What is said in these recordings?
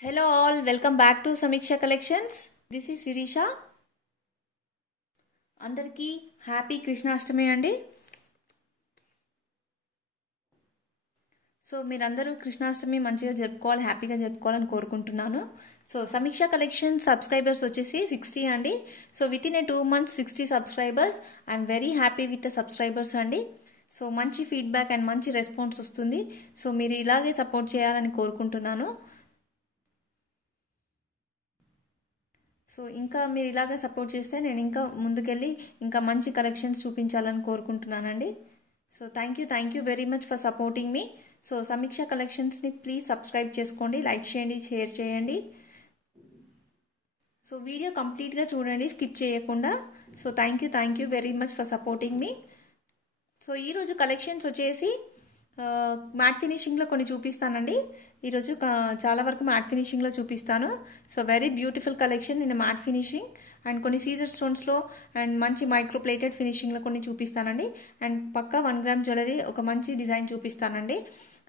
Hello all, welcome back to Samiksha Collections. This is Sirisha. అందరికీ happy Krishnashtami అండి. So మీరందరూ కృష్ణాష్టమి మంచిగా జరుపుకోవాలి, హ్యాపీగా జరుపుకోవాలని కోరుకుంటున్నాను. సో సమీక్ష కలెక్షన్ సబ్స్క్రైబర్స్ వచ్చేసి 60 అండి. So with in 2 months 60 subscribers. I'm very happy with the subscribers అండి. సో మంచి ఫీడ్బ్యాక్ అండ్ మంచి రెస్పాన్స్ వస్తుంది. సో మీరు ఇలాగే సపోర్ట్ చేయాలని కోరుకుంటున్నాను. సో ఇంకా మీరు ఇలాగే సపోర్ట్ చేస్తే నేను ఇంకా ముందుకెళ్ళి ఇంకా మంచి కలెక్షన్స్ చూపించాలని కోరుకుంటున్నానండి. So thank you very much for supporting me. So సమీక్ష కలెక్షన్స్ని ప్లీజ్ సబ్స్క్రైబ్ చేసుకోండి, లైక్ చేయండి, షేర్ చేయండి. సో వీడియో కంప్లీట్గా చూడండి, స్కిప్ చేయకుండా. So thank you very much for supporting me. So ఈరోజు కలెక్షన్స్ వచ్చేసి మ్యాట్ ఫినిషింగ్లో కొన్ని చూపిస్తానండి. ఈరోజు చాలా వరకు మ్యాట్ ఫినిషింగ్లో చూపిస్తాను. So very beautiful collection in matte finishing and కొన్ని సీజర్ స్టోన్స్లో అండ్ మంచి మైక్రో ప్లేటెడ్ ఫినిషింగ్లో కొన్ని చూపిస్తానండి. అండ్ పక్కా 1 గ్రామ్ జ్యువెలరీ ఒక మంచి డిజైన్ చూపిస్తానండి.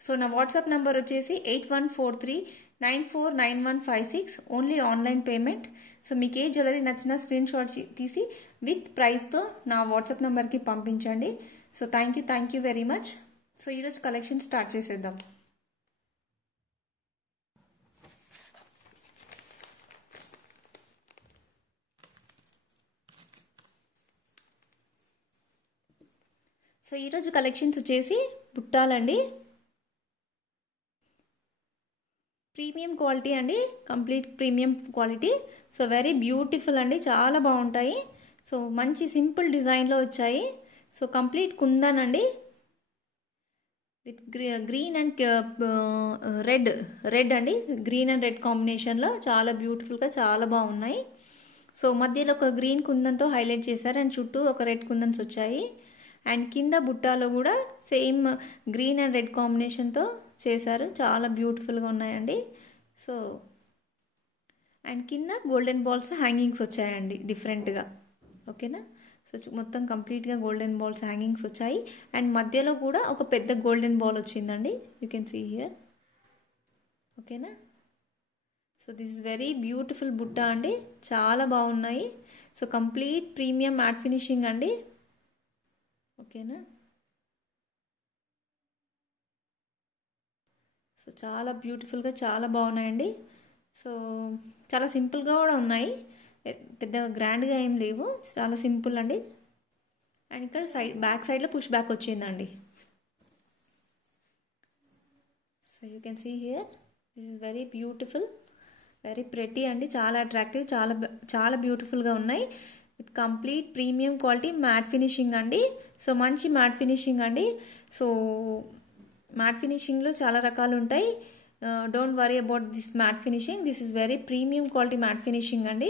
సో నా వాట్సాప్ నెంబర్ వచ్చేసి 8143949156. Only online payment. సో మీకు ఏ జ్యువెలరీ నచ్చినా స్క్రీన్ షాట్ తీసి విత్ ప్రైస్తో నా వాట్సాప్ నెంబర్కి పంపించండి. So thank you very much. So ఈరోజు కలెక్షన్ స్టార్ట్ చేసేద్దాం. సో ఈరోజు కలెక్షన్స్ వచ్చేసి బుట్టాలండి. ప్రీమియం క్వాలిటీ అండి, complete premium quality. So very beautiful అండి, చాలా బాగుంటాయి. సో మంచి సింపుల్ డిజైన్లో వచ్చాయి. సో కంప్లీట్ కుందన్ అండి విత్ గ్రీన్ అండ్ రెడ్ అండి, గ్రీన్ అండ్ రెడ్ కాంబినేషన్లో చాలా బ్యూటిఫుల్గా చాలా బాగున్నాయి. సో మధ్యలో ఒక గ్రీన్ కుందన్తో హైలైట్ చేశారు అండ్ చుట్టూ ఒక రెడ్ కుందన్స్ వచ్చాయి. అండ్ కింద బుట్టాలో కూడా సేమ్ గ్రీన్ అండ్ రెడ్ కాంబినేషన్తో చేశారు, చాలా బ్యూటిఫుల్గా ఉన్నాయండి. సో అండ్ కింద గోల్డెన్ బాల్స్ హ్యాంగింగ్స్ వచ్చాయండి డిఫరెంట్గా. ఓకేనా. సో మొత్తం కంప్లీట్గా గోల్డెన్ బాల్స్ హ్యాంగింగ్స్ వచ్చాయి. అండ్ మధ్యలో కూడా ఒక పెద్ద గోల్డెన్ బాల్ వచ్చిందండి, యూ కెన్ సీ హియర్. ఓకేనా. So this is very beautiful బుట్ట అండి, చాలా బాగున్నాయి. So complete premium matte finishing అండి. ఓకేనా. సో చాలా బ్యూటిఫుల్గా చాలా బాగున్నాయండి. సో చాలా సింపుల్గా కూడా ఉన్నాయి, పెద్దగా గ్రాండ్గా ఏం లేవు, చాలా సింపుల్ అండి. అండ్ ఇక్కడ బ్యాక్ సైడ్లో పుష్ బ్యాక్ వచ్చిందండి. So you can see here, this is very beautiful, very pretty అండి, చాలా అట్రాక్టివ్, చాలా బ్యూటిఫుల్గా ఉన్నాయి. With complete premium quality matte finishing అండి. సో మంచి మ్యాట్ ఫినిషింగ్ అండి. సో మ్యాట్ ఫినిషింగ్లో చాలా రకాలు ఉంటాయి. Don't worry about this matte finishing. This is very premium quality matte finishing అండి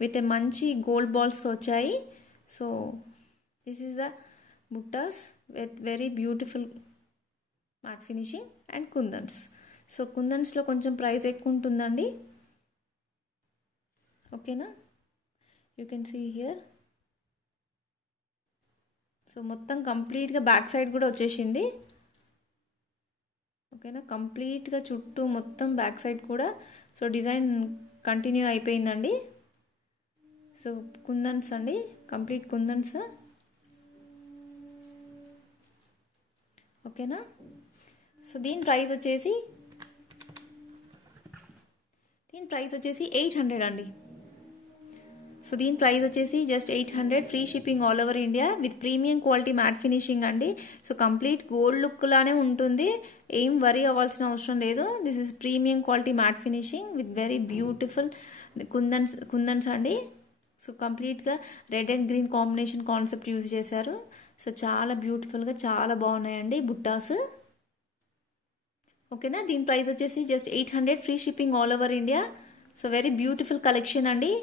విత్ మంచి గోల్డ్ బాల్స్ వచ్చాయి. సో దిస్ ఈస్ ద బుట్టాస్ with very beautiful matte finishing and kundans. So కుందన్స్లో కొంచెం ప్రైస్ ఎక్కువ ఉంటుందండి. ఓకేనా. You can see here. So మొత్తం కంప్లీట్గా బ్యాక్ సైడ్ కూడా వచ్చేసింది. ఓకేనా. కంప్లీట్గా చుట్టూ మొత్తం బ్యాక్ సైడ్ కూడా సో డిజైన్ కంటిన్యూ అయిపోయిందండి. సో కుందన్స్ అండి, కంప్లీట్ కుందన్స్. ఓకేనా. సో దీని ప్రైస్ వచ్చేసి 800 అండి. సో దీని ప్రైస్ వచ్చేసి just 800, free shipping all over India with premium quality matte finishing అండి. సో కంప్లీట్ గోల్డ్ లుక్ లానే ఉంటుంది, ఏం వరీ అవ్వాల్సిన అవసరం లేదు. This is premium quality matte finishing with very beautiful కుందన్స్ అండి. సో కంప్లీట్గా red and green combination concept use చేశారు. సో చాలా బ్యూటిఫుల్గా చాలా బాగున్నాయండి బుట్టాస్. ఓకేనా. దీని ప్రైస్ వచ్చేసి just 800, free shipping all over India. So very beautiful collection అండి.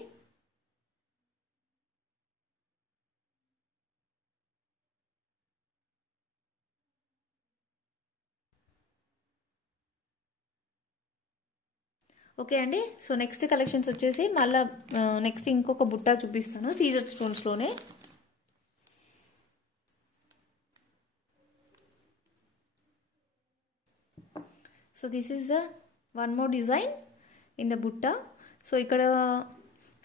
ఓకే అండి. సో నెక్స్ట్ కలెక్షన్స్ వచ్చేసి మళ్ళీ నెక్స్ట్ ఇంకొక బుట్ట చూపిస్తాను సీజర్ స్టోన్స్లోనే. So this is the one more design. In the బుట్ట. సో ఇక్కడ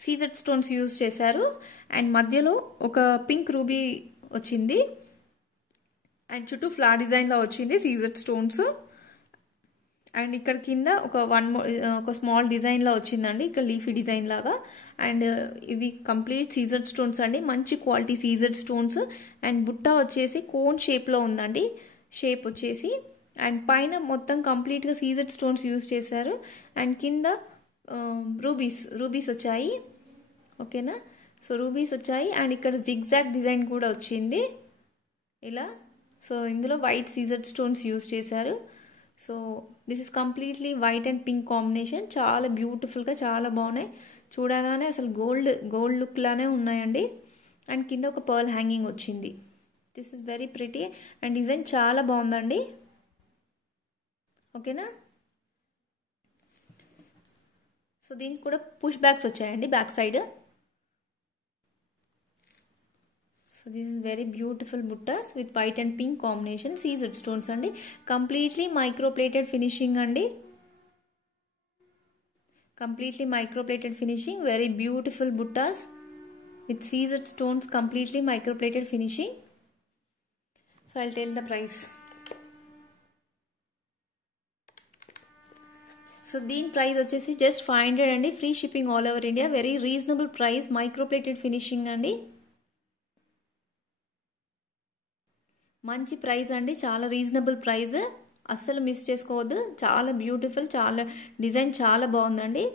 సీజెడ్ స్టోన్స్ యూజ్ చేశారు అండ్ మధ్యలో ఒక పింక్ రూబీ వచ్చింది అండ్ చుట్టూ ఫ్లవర్ డిజైన్లో వచ్చింది సీజెడ్ స్టోన్స్. అండ్ ఇక్కడ కింద ఒక స్మాల్ డిజైన్లో వచ్చిందండి, ఇక్కడ లీఫీ డిజైన్ లాగా. అండ్ ఇవి కంప్లీట్ సీజెడ్ స్టోన్స్ అండి, మంచి క్వాలిటీ సీజెడ్ స్టోన్స్. అండ్ బుట్ట వచ్చేసి కోన్ షేప్లో ఉందండి, షేప్ వచ్చేసి. అండ్ పైన మొత్తం కంప్లీట్గా సీజెడ్ స్టోన్స్ యూజ్ చేశారు అండ్ కింద రూబీస్ వచ్చాయి. ఓకేనా, సో రూబీస్ వచ్చాయి అండ్ ఇక్కడ జిగ్జాగ్ డిజైన్ కూడా వచ్చింది ఇలా. సో ఇందులో వైట్ సీజెడ్ స్టోన్స్ యూజ్ చేశారు. So this is completely white and pink combination. చాలా బ్యూటిఫుల్గా చాలా బాగున్నాయి, చూడగానే అసలు గోల్డ్ లుక్ లానే ఉన్నాయండి. అండ్ కింద ఒక పర్ల్ హ్యాంగింగ్ వచ్చింది. This is very pretty and design చాలా బాగుందండి. ఓకేనా, సో దీనికి కూడా పుష్ బ్యాక్స్ వచ్చాయండి back side. So this is very beautiful బుట్టాస్ with white and pink combination, CZ stones అండి, కంప్లీట్లీ మైక్రోప్లేటెడ్ ఫినిషింగ్ అండి, completely microplated finishing. Very beautiful బుట్టాస్ with CZ stones, completely microplated finishing. So I'll tell the price. So దీని price వచ్చేసి just 500 అండి, free shipping all over India. Very reasonable price, microplated finishing అండి, మంచి price అండి, చాలా reasonable price, అస్సలు miss చేసుకోవద్దు. చాలా బ్యూటిఫుల్, చాలా డిజైన్ చాలా బాగుందండి,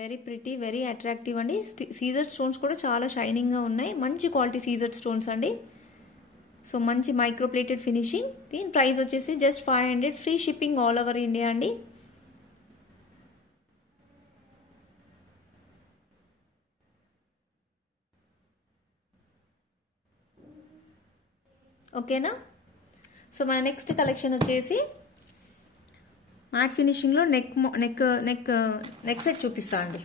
వెరీ ప్రిటీ, వెరీ అట్రాక్టివ్ అండి. సీజెడ్ స్టోన్స్ కూడా చాలా షైనింగ్గా ఉన్నాయి, మంచి క్వాలిటీ సీజెడ్ స్టోన్స్ అండి. సో మంచి మైక్రోప్లేటెడ్ ఫినిషింగ్. దీని ప్రైస్ వచ్చేసి just 500, free shipping all over India అండి. ఓకేనా, సో మన నెక్స్ట్ కలెక్షన్ వచ్చేసి మ్యాట్ ఫినిషింగ్లో నెక్ సెట్ చూపిస్తా అండి.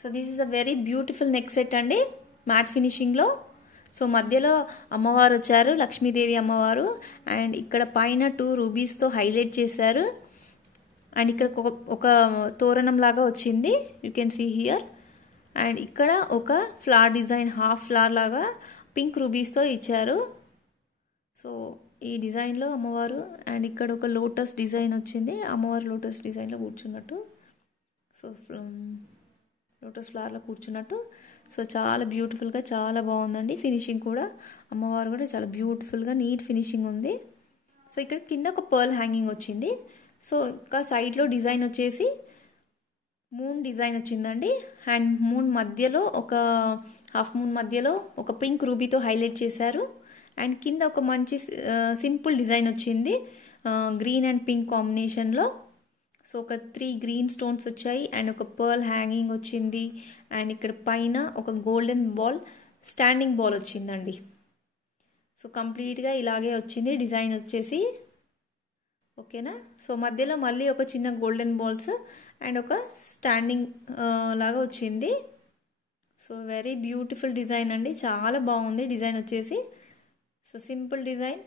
So this is a very beautiful neck set అండి, మ్యాట్ ఫినిషింగ్లో. సో మధ్యలో అమ్మవారు వచ్చారు, లక్ష్మీదేవి అమ్మవారు. అండ్ ఇక్కడ పైన 2 రూబీస్తో హైలైట్ చేశారు. అండ్ ఇక్కడ ఒక తోరణం లాగా వచ్చింది, you can see here. And ఇక్కడ ఒక ఫ్లవర్ డిజైన్, హాఫ్ ఫ్లవర్ లాగా పింక్ రూబీస్తో ఇచ్చారు. సో ఈ డిజైన్లో అమ్మవారు. అండ్ ఇక్కడ ఒక లోటస్ డిజైన్ వచ్చింది, అమ్మవారు లోటస్ డిజైన్లో కూర్చున్నట్టు. సో లోటస్ ఫ్లవర్లో కూర్చున్నట్టు. సో చాలా బ్యూటిఫుల్గా చాలా బాగుందండి, ఫినిషింగ్ కూడా అమ్మవారు కూడా చాలా బ్యూటిఫుల్గా నీట్ ఫినిషింగ్ ఉంది. సో ఇక్కడ కింద ఒక పర్ల్ హ్యాంగింగ్ వచ్చింది. సో ఇంకా సైడ్లో డిజైన్ వచ్చేసి మూన్ డిజైన్ వచ్చిందండి. అండ్ మూన్ మధ్యలో ఒక హాఫ్ మూన్ మధ్యలో ఒక పింక్ రూబీతో హైలైట్ చేశారు. అండ్ కింద ఒక మంచి సింపుల్ డిజైన్ వచ్చింది, గ్రీన్ అండ్ పింక్ కాంబినేషన్లో. సో ఒక 3 గ్రీన్ స్టోన్స్ వచ్చాయి అండ్ ఒక పర్ల్ హ్యాంగింగ్ వచ్చింది. అండ్ ఇక్కడ పైన ఒక గోల్డెన్ బాల్, స్టాండింగ్ బాల్ వచ్చిందండి. సో కంప్లీట్గా ఇలాగే వచ్చింది డిజైన్ వచ్చేసి. ఓకేనా, సో మధ్యలో మళ్ళీ ఒక చిన్న గోల్డెన్ బాల్స్ అండ్ ఒక స్టాండింగ్ లాగా వచ్చింది. సో వెరీ బ్యూటిఫుల్ డిజైన్ అండి, చాలా బాగుంది డిజైన్ వచ్చేసి. So simple design.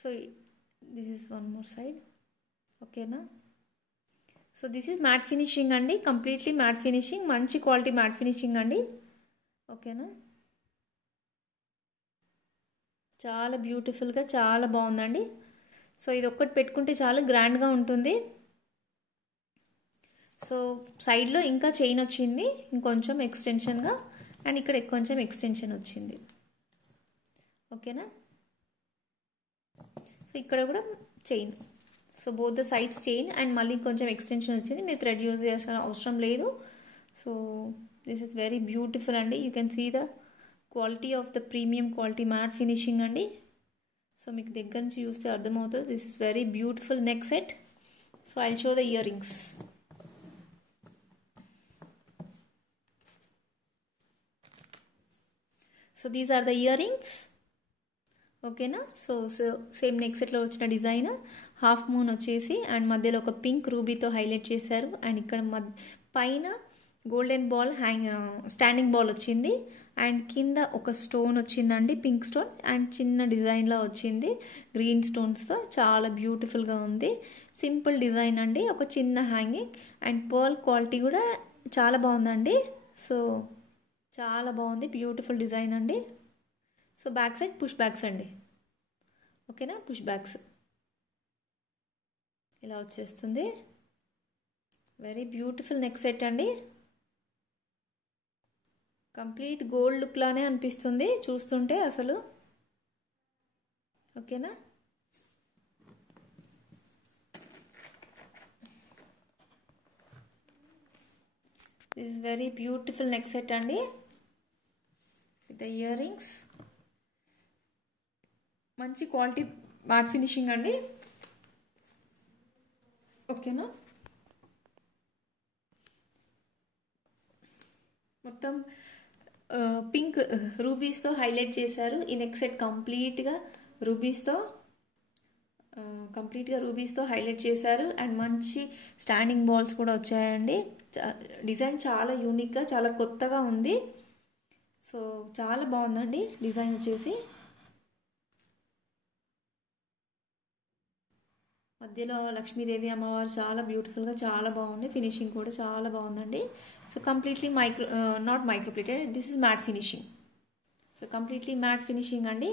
So this is one more side. ఓకేనా, so this is matte finishing అండి, కంప్లీట్లీ మ్యాట్ ఫినిషింగ్, మంచి క్వాలిటీ మ్యాట్ ఫినిషింగ్ అండి. ఓకేనా, చాలా బ్యూటిఫుల్గా చాలా బాగుందండి. సో ఇది ఒక్కటి పెట్టుకుంటే చాలా గ్రాండ్గా ఉంటుంది. సో సైడ్లో ఇంకా చైన్ వచ్చింది ఇంకొంచెం ఎక్స్టెన్షన్గా, అండ్ ఇక్కడ కొంచెం ఎక్స్టెన్షన్ వచ్చింది. ఓకేనా, సో ఇక్కడ కూడా chain. So both the sides chain and మళ్ళీ కొంచెం ఎక్స్టెన్షన్ వచ్చింది, మీరు థ్రెడ్ యూజ్ చేయాల్సిన అవసరం లేదు. So this is very beautiful అండి, you can see the quality of the premium quality matte finishing అండి. సో మీకు దగ్గర నుంచి చూస్తే అర్థమవుతుంది. This is very beautiful neck set. So I will show the earrings. So these are the earrings. ఓకేనా, so same neck సెట్లో వచ్చిన design, half moon వచ్చేసి అండ్ మధ్యలో ఒక పింక్ రూబీతో హైలైట్ చేశారు. అండ్ ఇక్కడ పైన గోల్డెన్ బాల్ స్టాండింగ్ బాల్ వచ్చింది. అండ్ కింద ఒక స్టోన్ వచ్చిందండి, పింక్ స్టోన్, అండ్ చిన్న డిజైన్లో వచ్చింది గ్రీన్ స్టోన్స్తో. చాలా బ్యూటిఫుల్గా ఉంది. సింపుల్ డిజైన్ అండి, ఒక చిన్న హ్యాంగింగ్. అండ్ పర్ల్ క్వాలిటీ కూడా చాలా బాగుందండి. సో చాలా బాగుంది, బ్యూటిఫుల్ డిజైన్ అండి. So back side push bags అండి. ఓకేనా, పుష్ బ్యాగ్స్ ఇలా వచ్చేస్తుంది. వెరీ బ్యూటిఫుల్ నెక్ సెట్ అండి. కంప్లీట్ గోల్డ్ లుక్ లానే అనిపిస్తుంది చూస్తుంటే అసలు. ఓకేనా, this is very beautiful neck set అండి విత్ ద ఇయర్ రింగ్స్. మంచి క్వాలిటీ మ్యాట్ ఫినిషింగ్ అండి. ఓకేనా, మొత్తం పింక్ రూబీస్తో హైలైట్ చేశారు ఈ నెక్ సెట్. కంప్లీట్గా రూబీస్తో హైలైట్ చేశారు. అండ్ మంచి స్టాండింగ్ బాల్స్ కూడా వచ్చాయండి. డిజైన్ చాలా యూనిక్గా, చాలా కొత్తగా ఉంది. సో చాలా బాగుందండి డిజైన్ వచ్చేసి. మధ్యలో లక్ష్మీదేవి అమ్మవారు చాలా బ్యూటిఫుల్గా చాలా బాగుంది. ఫినిషింగ్ కూడా చాలా బాగుందండి. So completely not micro plated, this is matte finishing. So completely matte finishing అండి.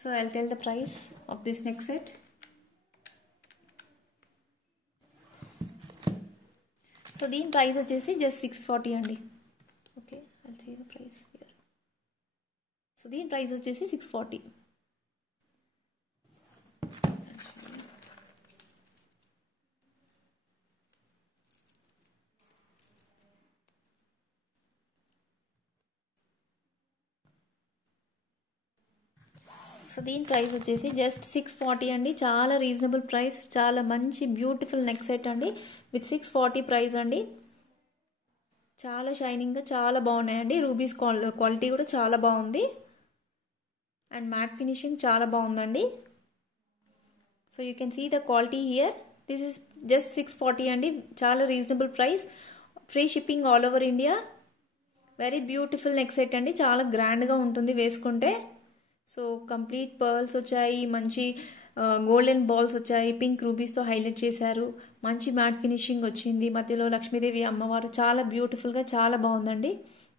So I'll tell the price of this neck set. So దీని ప్రైస్ వచ్చేసి జస్ట్ 640 అండి. Okay, I'll see the price here. So దీని price వచ్చేసి 640. So దీని price వచ్చేసి just 640 అండి. చాలా రీజనబుల్ ప్రైస్, చాలా మంచి బ్యూటిఫుల్ నెక్ సెట్ అండి విత్ 640 ప్రైస్ అండి. చాలా షైనింగ్గా చాలా బాగున్నాయండి. రూబీస్ క్వాలిటీ కూడా చాలా బాగుంది. అండ్ మ్యాట్ ఫినిషింగ్ చాలా బాగుందండి. So you can see the quality here. This is just 640 అండి. చాలా reasonable price, free shipping all over India. Very beautiful neck set అండి. చాలా గ్రాండ్గా ఉంటుంది వేసుకుంటే. సో కంప్లీట్ పర్ల్స్ వచ్చాయి, మంచి గోల్డెన్ బాల్స్ వచ్చాయి, పింక్ రూబీస్తో హైలైట్ చేశారు. మంచి మ్యాట్ ఫినిషింగ్ వచ్చింది. మధ్యలో లక్ష్మీదేవి అమ్మవారు చాలా బ్యూటిఫుల్గా చాలా బాగుందండి.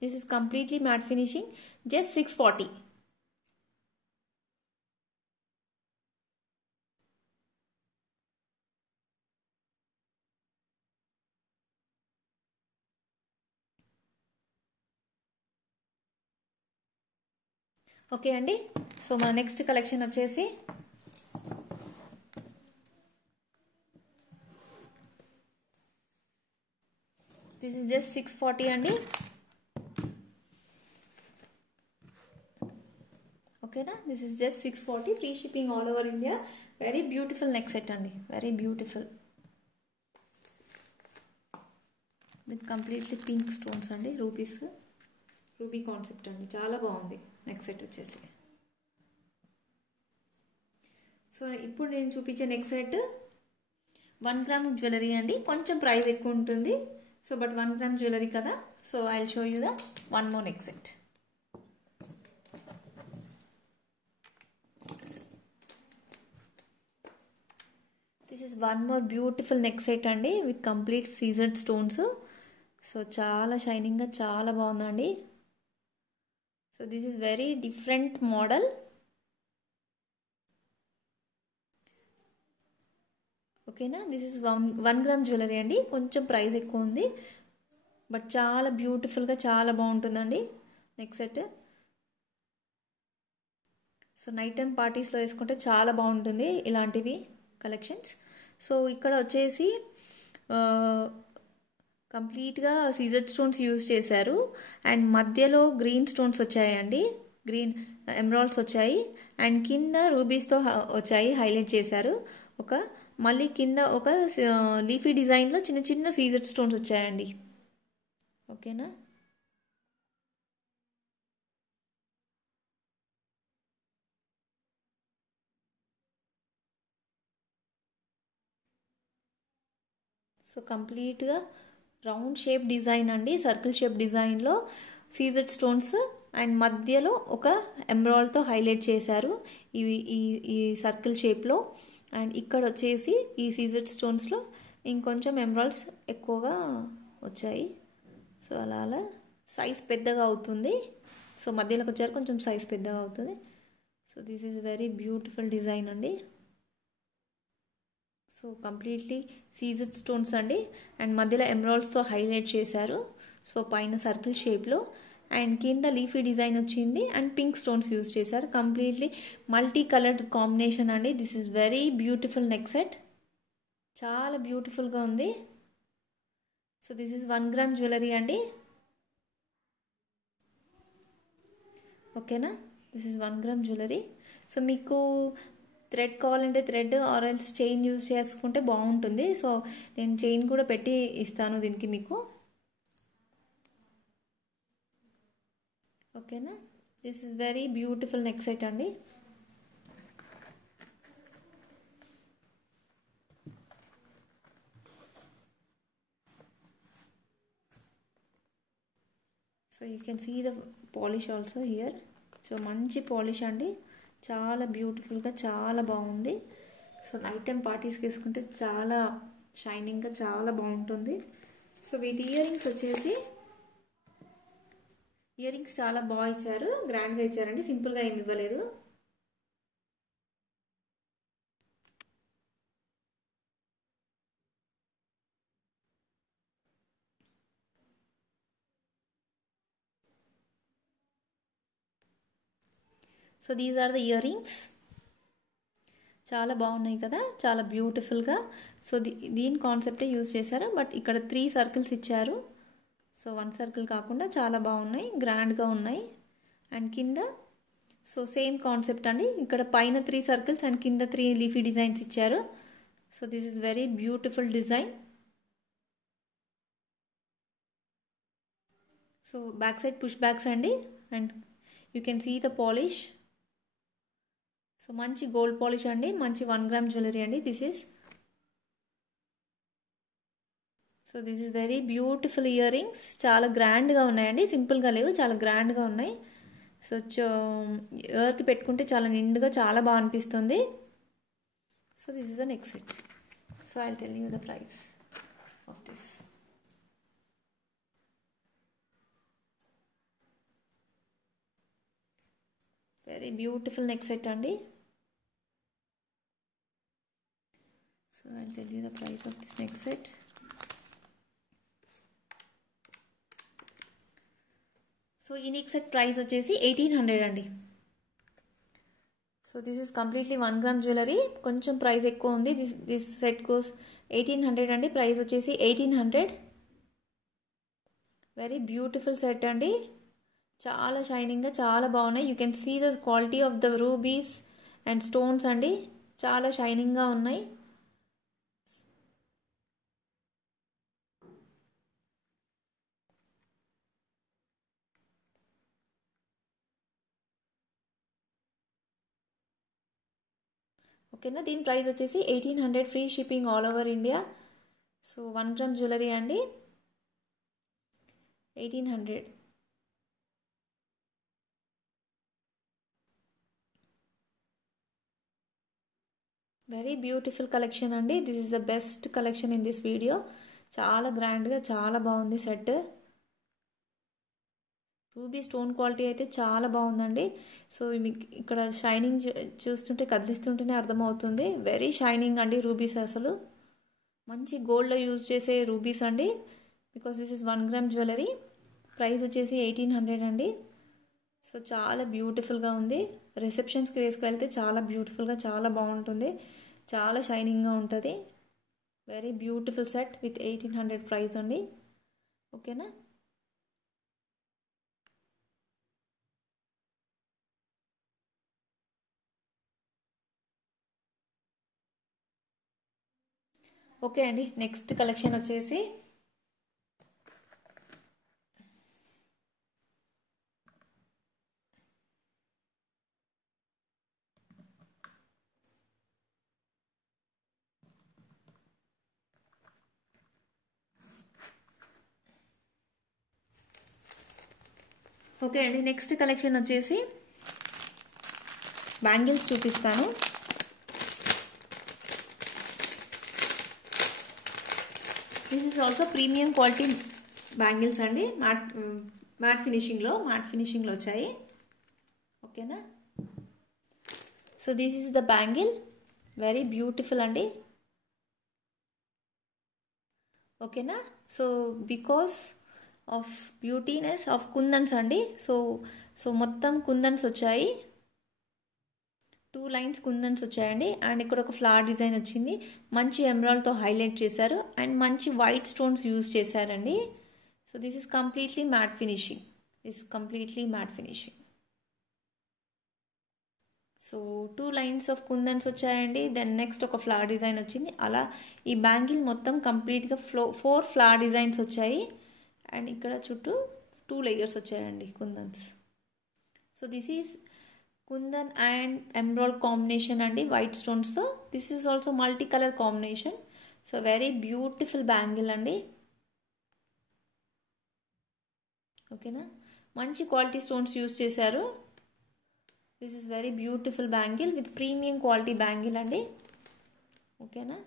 This is completely matte finishing, just 640. Okay అండి. సో మన నెక్స్ట్ కలెక్షన్ వచ్చేసి దిస్ ఇస్ జస్ట్ 640 అండి. ఓకేనా, this is just 640, free shipping all over India. Very beautiful neck set అండి, very beautiful with completely pink stones అండి. Ruby concept అండి, చాలా బాగుంది నెక్ సెట్ వచ్చేసి. సో ఇప్పుడు నేను చూపించే నెక్ సెట్ 1 గ్రామ్ జ్యువెలరీ అండి. కొంచెం ప్రైస్ ఎక్కువ ఉంటుంది. సో బట్ 1 గ్రామ్ జ్యువెలరీ కదా. So I will show you the one more neck set. This is one more beautiful neck set అండి విత్ కంప్లీట్ సీజర్డ్ స్టోన్స్. సో చాలా షైనింగ్గా చాలా బాగుందండి. So this is very different model. ఓకేనా, this is 1 gram jewellery అండి. కొంచెం price ఎక్కువ ఉంది, బట్ చాలా బ్యూటిఫుల్గా చాలా బాగుంటుందండి neck set. So night time పార్టీస్లో వేసుకుంటే చాలా బాగుంటుంది ఇలాంటివి కలెక్షన్స్. సో ఇక్కడ వచ్చేసి కంప్లీట్గా సీజర్డ్ స్టోన్స్ యూజ్ చేశారు. అండ్ మధ్యలో గ్రీన్ స్టోన్స్ వచ్చాయండి, గ్రీన్ ఎమరాల్డ్స్ వచ్చాయి. అండ్ కింద రూబీస్తో వచ్చాయి, హైలైట్ చేశారు. మళ్ళీ కింద ఒక లీఫీ డిజైన్లో చిన్న చిన్న సీజర్డ్ స్టోన్స్ వచ్చాయండి. ఓకేనా, సో కంప్లీట్గా రౌండ్ షేప్ డిజైన్ అండి, సర్కిల్ షేప్ డిజైన్లో సీజెడ్ స్టోన్స్ అండ్ మధ్యలో ఒక ఎమరాల్డ్తో హైలైట్ చేశారు ఇవి ఈ సర్కిల్ షేప్లో. అండ్ ఇక్కడ వచ్చేసి ఈ సీజెడ్ స్టోన్స్లో ఇంకొంచెం ఎమరాల్డ్స్ ఎక్కువగా వచ్చాయి. సో అలా అలా సైజ్ పెద్దగా అవుతుంది. సో మధ్యలోకి వచ్చారు కొంచెం సైజ్ పెద్దగా అవుతుంది. So this is very beautiful design అండి. సో కంప్లీట్లీ సీజెడ్ స్టోన్స్ అండి అండ్ మధ్యలో ఎమరాల్డ్స్తో హైలైట్ చేశారు. సో పైన సర్కిల్ షేప్లో అండ్ కింద లీఫీ డిజైన్ వచ్చింది అండ్ పింక్ స్టోన్స్ యూజ్ చేశారు. కంప్లీట్లీ మల్టీ కలర్డ్ కాంబినేషన్ అండి. This is very beautiful neck set, చాలా బ్యూటిఫుల్గా ఉంది. So this is 1 gram jewellery అండి. ఓకేనా, this is 1 gram jewellery. So మీకు థ్రెడ్ కావాలంటే thread or else chain use చేసుకుంటే బాగుంటుంది. సో నేను చైన్ కూడా పెట్టి ఇస్తాను దీనికి మీకు. ఓకేనా, this is very beautiful neck set అండి. So you can see the polish also here. So మంచి పాలిష్ అండి, చాలా బ్యూటిఫుల్గా చాలా బాగుంది. సో నైట్ టైం పార్టీస్కి వేసుకుంటే చాలా షైనింగ్గా చాలా బాగుంటుంది. సో వీటి ఇయర్ రింగ్స్ వచ్చేసి ఇయర్ రింగ్స్ చాలా బాగా ఇచ్చారు, గ్రాండ్గా ఇచ్చారండి, సింపుల్గా ఏమి ఇవ్వలేదు. So these are the earrings, చాలా బాగున్నాయి కదా, చాలా బ్యూటిఫుల్గా. సో దీని కాన్సెప్టే యూజ్ చేశారు, బట్ ఇక్కడ 3 సర్కిల్స్ ఇచ్చారు. సో 1 సర్కిల్ కాకుండా చాలా బాగున్నాయి, గ్రాండ్గా ఉన్నాయి. అండ్ కింద సో సేమ్ కాన్సెప్ట్ అండి, ఇక్కడ పైన 3 సర్కిల్స్ అండ్ కింద 3 లీఫీ డిజైన్స్ ఇచ్చారు. So this is very beautiful design. So back side push backs అండి and you can see the polish. So మంచి గోల్డ్ పాలిష్ అండి, మంచి 1 గ్రామ్ జ్యువెలరీ అండి this is. So this is very beautiful earrings, చాలా గ్రాండ్గా ఉన్నాయండి, సింపుల్గా లేవు, చాలా గ్రాండ్గా ఉన్నాయి. సో ఇయర్కి పెట్టుకుంటే చాలా నిండుగా చాలా బాగా అనిపిస్తుంది. So this is the next set. So I will tell you the price of this. Very beautiful neck set అండి. So I will tell you the price of this neck set. So ఈ neck set price వచ్చేసి 1800 అండి. So this is completely 1 gram jewellery, కొంచెం price ఎక్కువ ఉంది. This set కోస్ 1800 అండి, price వచ్చేసి 1800. వెరీ బ్యూటిఫుల్ సెట్ అండి, చాలా షైనింగ్గా చాలా బాగున్నాయి. You can see the quality of the rubies and stones అండి, చాలా షైనింగ్గా ఉన్నాయి. ఓకేనా, దీని ప్రైస్ వచ్చేసి 1800, free shipping all over India. So 1 gram jewellery అండి, 1800. వెరీ బ్యూటిఫుల్ కలెక్షన్ అండి, this is the best collection in this video. చాలా గ్రాండ్గా చాలా బాగుంది సెట్. రూబీ స్టోన్ క్వాలిటీ అయితే చాలా బాగుందండి. సో మీకు ఇక్కడ షైనింగ్ చూస్తుంటే కదిలిస్తుంటేనే అర్థమవుతుంది, వెరీ షైనింగ్ అండి రూబీస్. అసలు మంచి గోల్డ్లో యూజ్ చేసే రూబీస్ అండి, because this is 1 gram jewellery. Price వచ్చేసి 1800 అండి. సో చాలా బ్యూటిఫుల్గా ఉంది, రిసెప్షన్స్కి వేసుకెళ్తే చాలా బ్యూటిఫుల్గా చాలా బాగుంటుంది, చాలా షైనింగ్గా ఉంటుంది. Very beautiful set with 1800 price అండి. ఓకేనా, ఓకే అండి. నెక్స్ట్ కలెక్షన్ వచ్చేసి ఓకే అండి, నెక్స్ట్ కలెక్షన్ వచ్చేసి బ్యాంగిల్స్ చూపిస్తాను. This is also premium quality bangles అండి. మ్యాట్ ఫినిషింగ్లో వచ్చాయి. ఓకేనా. So this is the bangle, very beautiful అండి. ఓకేనా. So because of beautiness of కుందన్స్ అండి. సో మొత్తం కుందన్స్ వచ్చాయి, 2 లైన్స్ కుందన్స్ వచ్చాయండి. అండ్ ఇక్కడ ఒక ఫ్లవర్ డిజైన్ వచ్చింది, మంచి ఎమరాల్డ్తో హైలైట్ చేశారు అండ్ మంచి వైట్ స్టోన్స్ యూజ్ చేశారండి. So this is completely matte finishing. So 2 lines of కుందన్స్ వచ్చాయండి. దెన్ నెక్స్ట్ ఒక ఫ్లవర్ డిజైన్ వచ్చింది. అలా ఈ బ్యాంగిల్ మొత్తం కంప్లీట్గా 4 ఫ్లవర్ డిజైన్స్ వచ్చాయి. అండ్ ఇక్కడ చుట్టూ 2 లేయర్స్ వచ్చాయండి కుందన్స్. So this is kundan and emerald combination అండి, వైట్ స్టోన్స్తో. This is also multi colour combination. So very beautiful bangle అండి. ఓకేనా. మంచి క్వాలిటీ స్టోన్స్ యూజ్ చేశారు. This is very beautiful bangle with premium quality bangle అండి. ఓకేనా.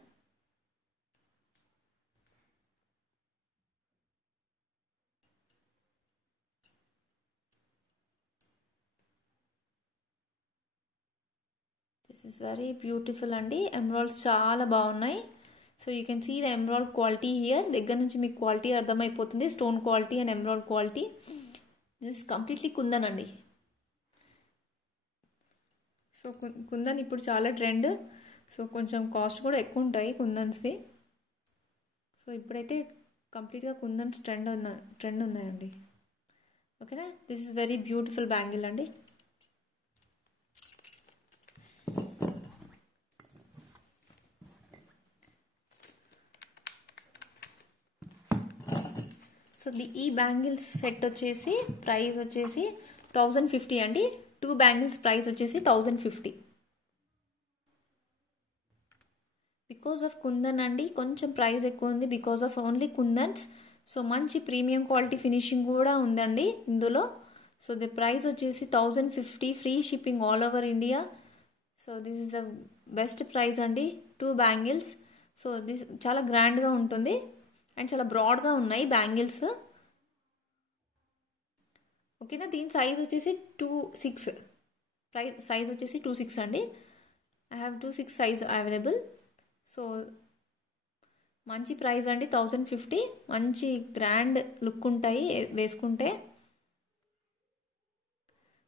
దిస్ ఈస్ వెరీ బ్యూటిఫుల్ అండి. Emeralds చాలా బాగున్నాయి. So you can see the emerald quality here. దగ్గర నుంచి మీకు క్వాలిటీ అర్థమైపోతుంది, stone quality and emerald quality. This is completely kundan అండి. సో కుందన్ ఇప్పుడు చాలా ట్రెండ్. సో కొంచెం కాస్ట్ కూడా ఎక్కువ ఉంటాయి కుందన్స్వి. సో ఇప్పుడైతే కంప్లీట్గా కుందన్స్ ట్రెండ్ ఉన్నాయండి. ఓకేనా. This is very beautiful bangle అండి. సో ఈ బ్యాంగిల్స్ సెట్ వచ్చేసి ప్రైస్ వచ్చేసి 1050 అండి. 2 బ్యాంగిల్స్ ప్రైస్ వచ్చేసి 1050. బికాస్ ఆఫ్ కుందన్ అండి కొంచెం ప్రైస్ ఎక్కువ ఉంది, because of only kundans. So మంచి ప్రీమియం క్వాలిటీ ఫినిషింగ్ కూడా ఉందండి ఇందులో. సో ది ప్రైస్ వచ్చేసి 1050, free shipping all over India. So this is the best price అండి. 2 బ్యాంగిల్స్. సో దిస్ చాలా గ్రాండ్గా ఉంటుంది అండ్ చాలా బ్రాడ్గా ఉన్నాయి బ్యాంగిల్స్. ఓకేనా. దీని సైజ్ వచ్చేసి 2.6, సైజ్ వచ్చేసి 2.6 అండి. I have 2.6 size available. So మంచి ప్రైస్ అండి, 1050. మంచి గ్రాండ్ లుక్ ఉంటాయి వేసుకుంటే.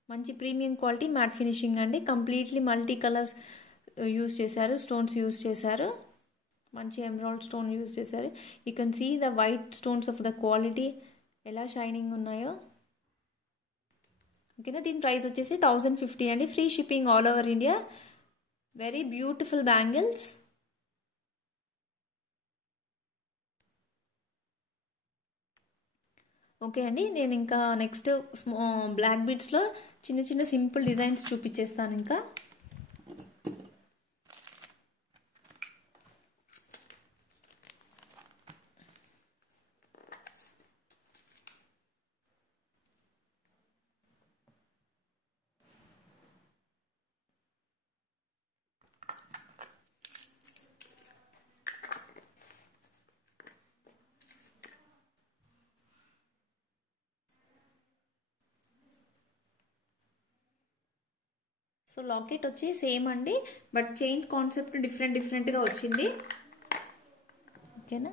మంచి ప్రీమియం క్వాలిటీ మ్యాట్ ఫినిషింగ్ అండి. కంప్లీట్లీ మల్టీ కలర్స్ యూజ్ చేశారు, స్టోన్స్ యూజ్ చేశారు, మంచి ఎమరాల్డ్ స్టోన్ యూజ్ చేశారు. You can see the white stones of the quality ఎలా షైనింగ్ ఉన్నాయో. ఓకేనా. దీని ప్రైస్ వచ్చేసి 1050 అండి, free shipping all over India. Very beautiful bangles. Okay అండి, నేను ఇంకా నెక్స్ట్ బ్లాక్ బీడ్స్లో చిన్న చిన్న సింపుల్ డిజైన్స్ చూపించేస్తాను. ఇంకా సో లాకెట్ వచ్చి సేమ్ అండి, బట్ చైన్ కాన్సెప్ట్ డిఫరెంట్గా వచ్చింది. ఓకేనా.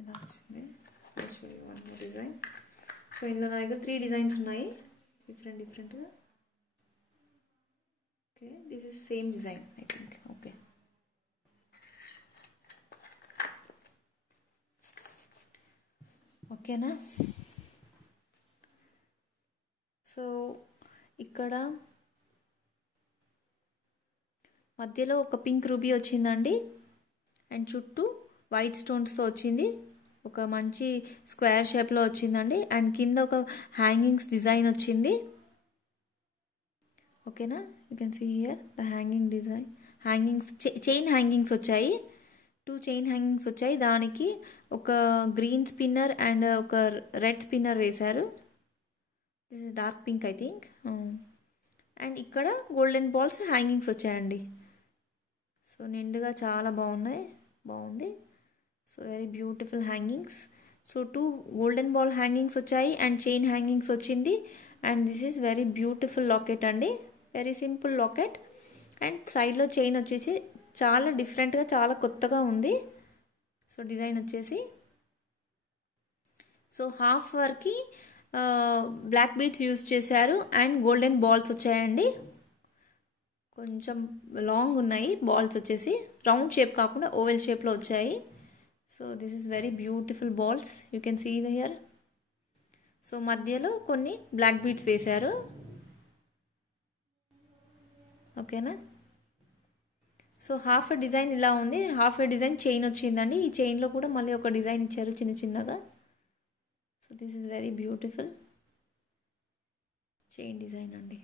ఇలా వచ్చింది డిజైన్. సో ఇందులో నా దగ్గర 3 డిజైన్స్ ఉన్నాయి డిఫరెంట్గా. Okay, this is same design I think. Okay. ఓకేనా. సో ఇక్కడ మధ్యలో ఒక పింక్ రూబీ వచ్చిందండి అండ్ చుట్టూ వైట్ స్టోన్స్తో వచ్చింది. ఒక మంచి స్క్వేర్ షేప్లో వచ్చిందండి అండ్ కింద ఒక హ్యాంగింగ్స్ డిజైన్ వచ్చింది. ఓకేనా. You can see here the hanging design. Hangings chain hangings వచ్చాయి. 2 చైన్ హ్యాంగింగ్స్ వచ్చాయి. దానికి ఒక గ్రీన్ స్పిన్నర్ అండ్ ఒక రెడ్ స్పిన్నర్ వేశారు. This is dark pink I think. And ఇక్కడ గోల్డెన్ బాల్స్ హ్యాంగింగ్స్ వచ్చాయండి. సో నిండుగా చాలా బాగుంది. So very beautiful hangings. So 2 golden ball hangings వచ్చాయి అండ్ చైన్ హ్యాంగింగ్స్ వచ్చింది. And this is very beautiful locket అండి. Very simple locket. అండ్ సైడ్లో chain వచ్చేసి చాలా డిఫరెంట్గా, చాలా కొత్తగా ఉంది. సో డిజైన్ వచ్చేసి సో హాఫ్ వరకు బ్లాక్ బీడ్స్ యూజ్ చేశారు అండ్ గోల్డెన్ బాల్స్ వచ్చాయండి. కొంచెం లాంగ్ ఉన్నాయి బాల్స్ వచ్చేసి, రౌండ్ షేప్ కాకుండా ఓవెల్ షేప్లో వచ్చాయి. So this is very beautiful balls, you can see here. So మధ్యలో కొన్ని బ్లాక్ బీడ్స్ వేశారు. ఓకేనా. సో హాఫ్ డిజైన్ ఇలా ఉంది, హాఫ్ డిజైన్ చైన్ వచ్చిందండి. ఈ చైన్లో కూడా మళ్ళీ ఒక డిజైన్ ఇచ్చారు చిన్నగా. So this is very beautiful chain design అండి.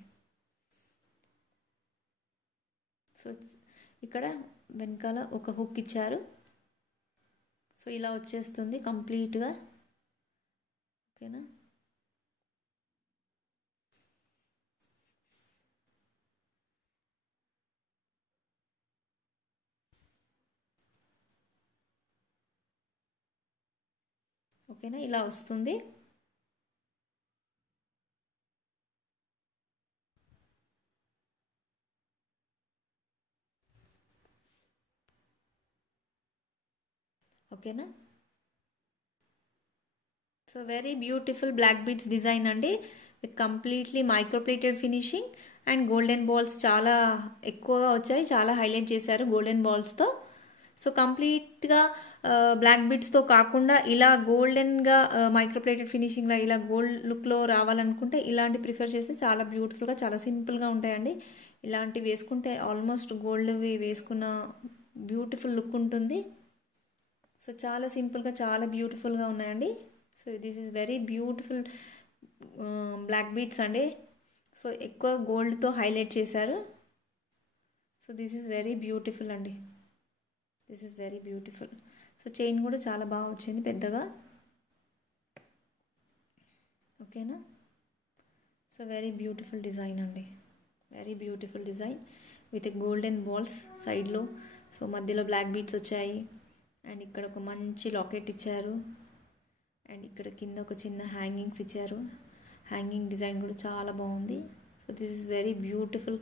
సో ఇక్కడ వెనకాల ఒక హుక్ ఇచ్చారు. సో ఇలా వచ్చేస్తుంది కంప్లీట్గా. ఓకేనా. ఓకేనా, ఇలా వస్తుంది. ఓకేనా. So very beautiful black beads design అండి, with completely microplated finishing and golden balls చాలా ఎక్కువగా వచ్చాయి, చాలా హైలైట్ చేశారు గోల్డెన్ బాల్స్తో. సో కంప్లీట్గా బ్లాక్ బీడ్స్తో కాకుండా ఇలా గోల్డెన్గా మైక్రోప్లేటెడ్ ఫినిషింగ్లో ఇలా గోల్డ్ లుక్లో రావాలనుకుంటే ఇలాంటి ప్రిఫర్ చేస్తే చాలా బ్యూటిఫుల్గా, చాలా సింపుల్గా ఉంటాయండి. ఇలాంటివి వేసుకుంటే ఆల్మోస్ట్ గోల్డ్వి వేసుకున్న బ్యూటిఫుల్ లుక్ ఉంటుంది. సో చాలా సింపుల్గా, చాలా బ్యూటిఫుల్గా ఉన్నాయండి. So this is very beautiful black beads అండి. సో ఎక్కువ గోల్డ్తో హైలైట్ చేశారు. So this is very beautiful అండి. This is very beautiful. So chain కూడా చాలా బాగా వచ్చింది పెద్దగా. ఓకేనా. సో వెరీ బ్యూటిఫుల్ డిజైన్ అండి, very beautiful design with golden balls సైడ్లో. సో మధ్యలో బ్లాక్ బీడ్స్ వచ్చాయి అండ్ ఇక్కడ ఒక మంచి లాకెట్ ఇచ్చారు అండ్ ఇక్కడ కింద ఒక చిన్న హ్యాంగింగ్స్ ఇచ్చారు. హ్యాంగింగ్ డిజైన్ కూడా చాలా బాగుంది. So this is very beautiful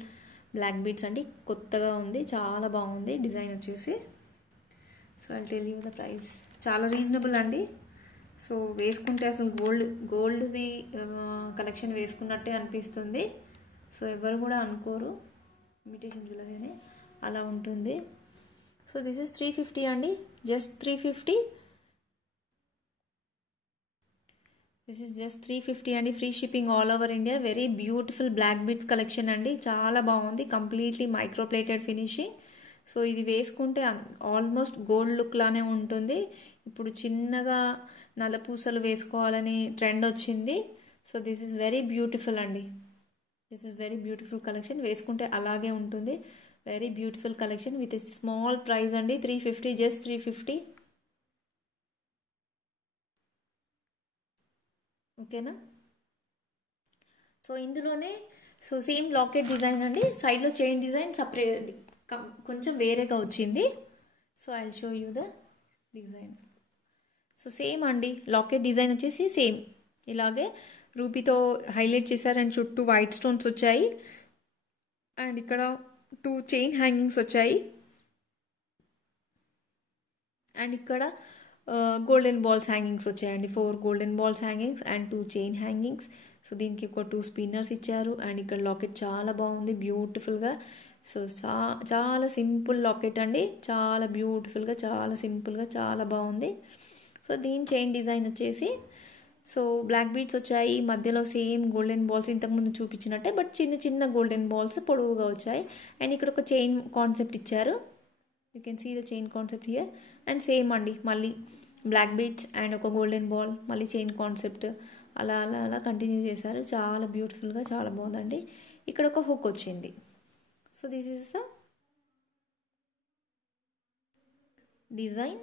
black beads అండి, కొత్తగా ఉంది, చాలా బాగుంది డిజైన్ వచ్చేసి. So I'll tell you the price. చాలా రీజనబుల్ అండి. సో వేసుకుంటే అసలు గోల్డ్ది కలెక్షన్ వేసుకున్నట్టే అనిపిస్తుంది. సో ఎవరు కూడా అనుకోరు ఇమిటేషన్ జ్యువెలరీ అని, అలా ఉంటుంది. సో దిస్ ఇస్ 350 అండి, జస్ట్ 350. దిస్ ఇస్ జస్ట్ 350 అండి, free shipping all over India. Very beautiful black beads collection అండి, చాలా బాగుంది, కంప్లీట్లీ మైక్రోప్లేటెడ్ ఫినిషింగ్. సో ఇది వేసుకుంటే ఆల్మోస్ట్ గోల్డ్ లుక్ లానే ఉంటుంది. ఇప్పుడు చిన్నగా నల్లపూసలు వేసుకోవాలని ట్రెండ్ వచ్చింది. So this is very beautiful అండి, this is very beautiful collection, వేసుకుంటే అలాగే ఉంటుంది. Very beautiful collection with small price అండి, 350, జస్ట్ 350. ఓకేనా. సో ఇందులోనే సో సేమ్ లాకెట్ డిజైన్ అండి, సైడ్లో చైన్ డిజైన్ సపరేట్ కొంచెం వేరేగా వచ్చింది. So I will show you the design. So same అండి, లాకెట్ డిజైన్ వచ్చేసి సేమ్ ఇలాగే రూపీతో హైలైట్ చేశారు అండ్ చుట్టూ వైట్ స్టోన్స్ వచ్చాయి అండ్ ఇక్కడ 2 చైన్ హ్యాంగింగ్స్ వచ్చాయి అండ్ ఇక్కడ గోల్డెన్ బాల్స్ హ్యాంగింగ్స్ వచ్చాయండి, 4 golden balls hangings and 2 chain hangings. So దీనికి ఒక 2 స్పిన్నర్స్ ఇచ్చారు అండ్ ఇక్కడ లాకెట్ చాలా బాగుంది బ్యూటిఫుల్గా. సో చాలా సింపుల్ లాకెట్ అండి, చాలా బ్యూటిఫుల్గా, చాలా సింపుల్గా, చాలా బాగుంది. సో దీని చైన్ డిజైన్ వచ్చేసి సో బ్లాక్ బీడ్స్ వచ్చాయి, మధ్యలో సేమ్ గోల్డెన్ బాల్స్ ఇంతకుముందు చూపించినట్టే బట్ చిన్న చిన్న గోల్డెన్ బాల్స్ పొడవుగా వచ్చాయి అండ్ ఇక్కడ ఒక చైన్ కాన్సెప్ట్ ఇచ్చారు. You can see the chain concept here and same అండి, మళ్ళీ బ్లాక్ బీడ్స్ అండ్ ఒక గోల్డెన్ బాల్, మళ్ళీ చైన్ కాన్సెప్ట్, అలా అలా అలా కంటిన్యూ చేశారు. చాలా బ్యూటిఫుల్గా, చాలా బాగుందండి. ఇక్కడ ఒక హుక్ వచ్చింది. So this is the design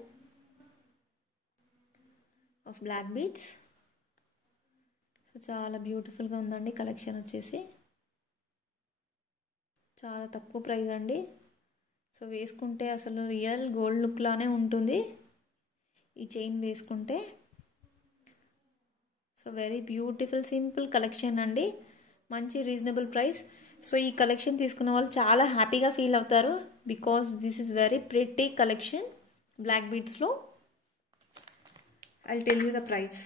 of black beads. So చాలా బ్యూటిఫుల్గా ఉందండి కలెక్షన్ వచ్చేసి. చాలా తక్కువ ప్రైస్ అండి. సో వేసుకుంటే అసలు రియల్ గోల్డ్ లుక్ లానే ఉంటుంది ఈ చైన్ వేసుకుంటే. So very beautiful simple collection అండి, మంచి రీజనబుల్ ప్రైస్. సో ఈ కలెక్షన్ తీసుకున్న వాళ్ళు చాలా హ్యాపీగా ఫీల్ అవుతారు because this is very pretty collection black బీడ్స్లో. I tell you the price.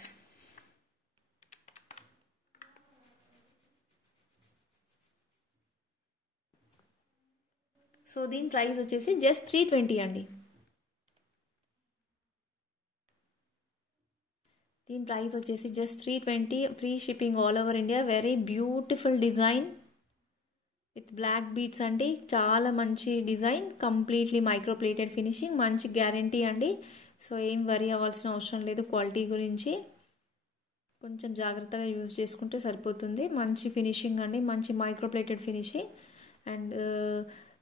So దీని ప్రైస్ వచ్చేసి జస్ట్ 320 అండి. దీని ప్రైస్ వచ్చేసి just 320, free shipping all over India. Very beautiful design with black beads అండి. చాలా మంచి design, completely micro plated finishing, మంచి గ్యారంటీ అండి. సో ఏం వరీ అవ్వాల్సిన అవసరం లేదు క్వాలిటీ గురించి. కొంచెం జాగ్రత్తగా యూజ్ చేసుకుంటే సరిపోతుంది. మంచి ఫినిషింగ్ అండి, మంచి micro plated finishing and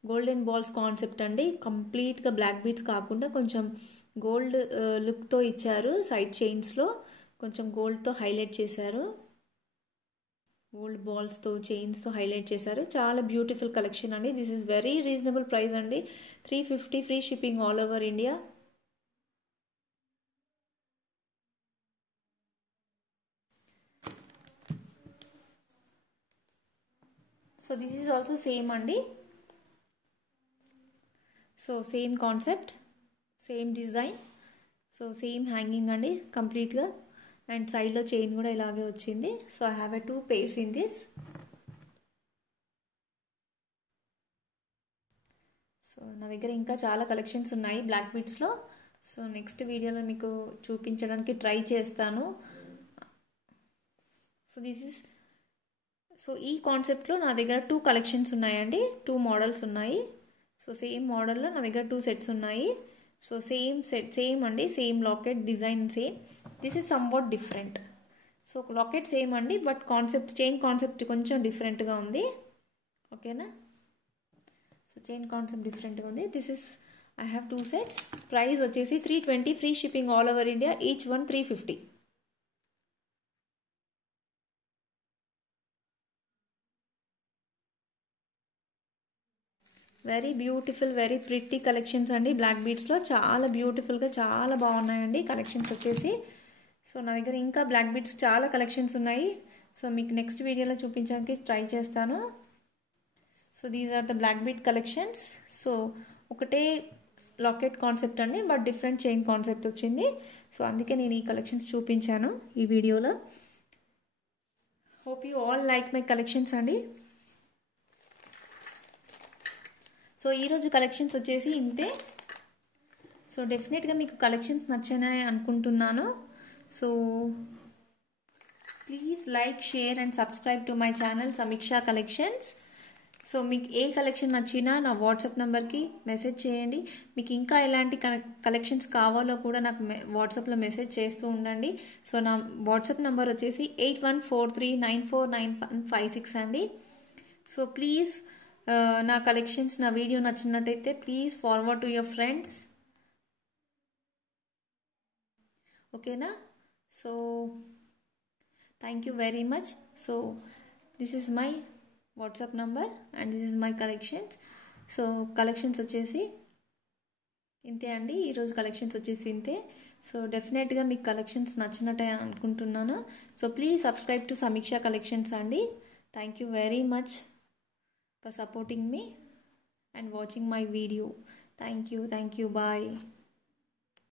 golden balls concept అండి. కంప్లీట్గా బ్లాక్ బీడ్స్ కాకుండా కొంచెం గోల్డ్ లుక్తో ఇచ్చారు. సైడ్ చైన్స్లో కొంచెం గోల్డ్తో హైలైట్ చేశారు, గోల్డ్ బాల్స్తో చైన్స్తో హైలైట్ చేశారు. చాలా బ్యూటిఫుల్ కలెక్షన్ అండి. This is very reasonable price అండి, 350, free shipping all over India. So this is also same అండి. So same concept, same design, so same hanging అండి కంప్లీట్గా. అండ్ సైడ్లో చైన్ కూడా ఇలాగే వచ్చింది. So I have a 2 pairs in this. So నా దగ్గర ఇంకా చాలా కలెక్షన్స్ ఉన్నాయి బ్లాక్ బీడ్స్లో. సో నెక్స్ట్ వీడియోలో మీకు చూపించడానికి ట్రై చేస్తాను. సో దిస్ ఇస్, సో ఈ కాన్సెప్ట్లో నా దగ్గర 2 కలెక్షన్స్ ఉన్నాయండి, 2 మోడల్స్ ఉన్నాయి. సో సేమ్ మోడల్లో నా దగ్గర 2 sets ఉన్నాయి. సో సేమ్ సెట్, సేమ్ అండి, same locket design same. This is somewhat different. So locket same అండి, బట్ కాన్సెప్ట్, చైన్ కాన్సెప్ట్ కొంచెం డిఫరెంట్గా ఉంది. ఓకేనా? సో చైన్ కాన్సెప్ట్ డిఫరెంట్గా ఉంది. This is, I have 2 sets. Price వచ్చేసి 320, free shipping all over India. Each one 350. Very beautiful, very pretty collections అండి black బీడ్స్లో. చాలా బ్యూటిఫుల్గా చాలా బాగున్నాయండి కలెక్షన్స్ వచ్చేసి. సో నా దగ్గర ఇంకా బ్లాక్ బీడ్స్ చాలా కలెక్షన్స్ ఉన్నాయి. సో మీకు నెక్స్ట్ వీడియోలో చూపించడానికి ట్రై చేస్తాను. So these are the black bead collections. So ఒకటే లాకెట్ కాన్సెప్ట్ అండి, బట్ డిఫరెంట్ చైన్ కాన్సెప్ట్ వచ్చింది. సో అందుకే నేను ఈ కలెక్షన్స్ చూపించాను ఈ వీడియోలో. Hope you all like my collections అండి. సో ఈరోజు కలెక్షన్స్ వచ్చేసి ఇంతే. సో డెఫినెట్గా మీకు కలెక్షన్స్ నచ్చాయని అనుకుంటున్నాను. So please like, share and subscribe to my channel Sameeksha collections. So మీకు ఏ కలెక్షన్ నచ్చినా నా వాట్సాప్ నెంబర్కి మెసేజ్ చేయండి. మీకు ఇంకా ఎలాంటి కలెక్షన్స్ కావాలో కూడా నాకు వాట్సాప్లో మెసేజ్ చేస్తూ ఉండండి. సో నా వాట్సాప్ నెంబర్ వచ్చేసి 8143949156 అండి. సో ప్లీజ్ నా కలెక్షన్స్, నా వీడియో నచ్చినట్టయితే please forward to your friends. ఓకేనా? So thank you very much. So this is my WhatsApp number and this is my collections. So collections వచ్చేసి ఇంతే అండి, ఈరోజు కలెక్షన్స్ వచ్చేసి ఇంతే. సో డెఫినెట్గా మీకు కలెక్షన్స్ నచ్చినట్టే అనుకుంటున్నాను. సో ప్లీజ్ సబ్స్క్రైబ్ టు సమీక్ష కలెక్షన్స్ అండి. Thank you very much for supporting me and watching my video. Thank you. Bye.